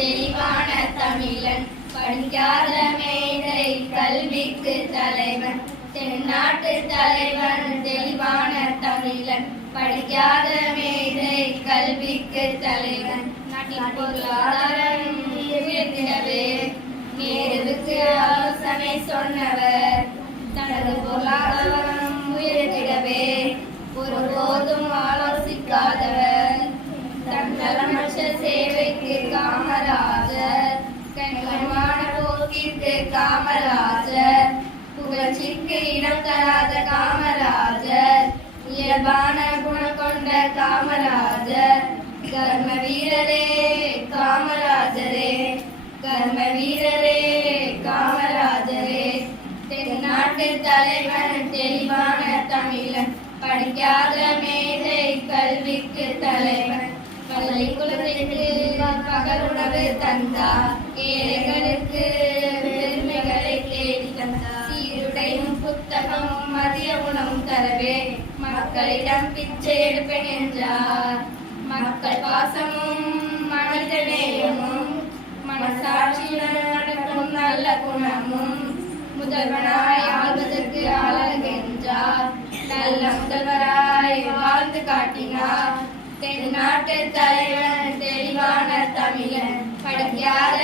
தெளிவான தமிழன் படிக்காத மேதை கல்விக்கு தலைவன் தென்னாட்டு தலைவன் தெளிவான தமிழன் படிக்காத மேதை கல்விக்கு தலைவன் நாட்டின் பொருளாதாரம் உயர்த்திடவே நேருவுக்கு ஆலோசனை சொன்னவர் தனது பொருளாதாரம் உயர்த்திடவே ஒருபோதும் ஆலோசிக்காதவர் தன்னலமற்ற சேவைக்கு காமராஜர் கண்கண்மான போக்கிற்கு காமராஜர் புகழ்ச்சிக்கு இடம் தராத காமராஜர் இயல்பான குணம் கொண்ட காமராஜர் கர்ம வீரரே காமராஜரே கர்ம வீரரே காமராஜரே தென்னாட்டு தலைவன் தெளிவான தமிழன் படிக்காத மேதை கல்விக்கு தலைவன் பள்ளி குழந்தைக்கு பகல் உணவு தந்தார் ஏழைகளுக்கு பெருமைகளை தேடி தந்தார் சீருடையும் புத்தகமும் மதிய உணவும் தரவே மக்களிடம் பிச்சை எடுப்பேன் என்றார் மக்கள் பாசமும் மனித நேயமும் மனசாட்சியுடன் நடக்கும் நல்ல குணமும் முதல்வனாய் ஆள்வதற்கு அழகென்றார் நல்ல முதல்வராய் வாழ்ந்து காட்டினார் தென்னாட்டு தலைவன் தெளிவான தமிழன் படிக்காத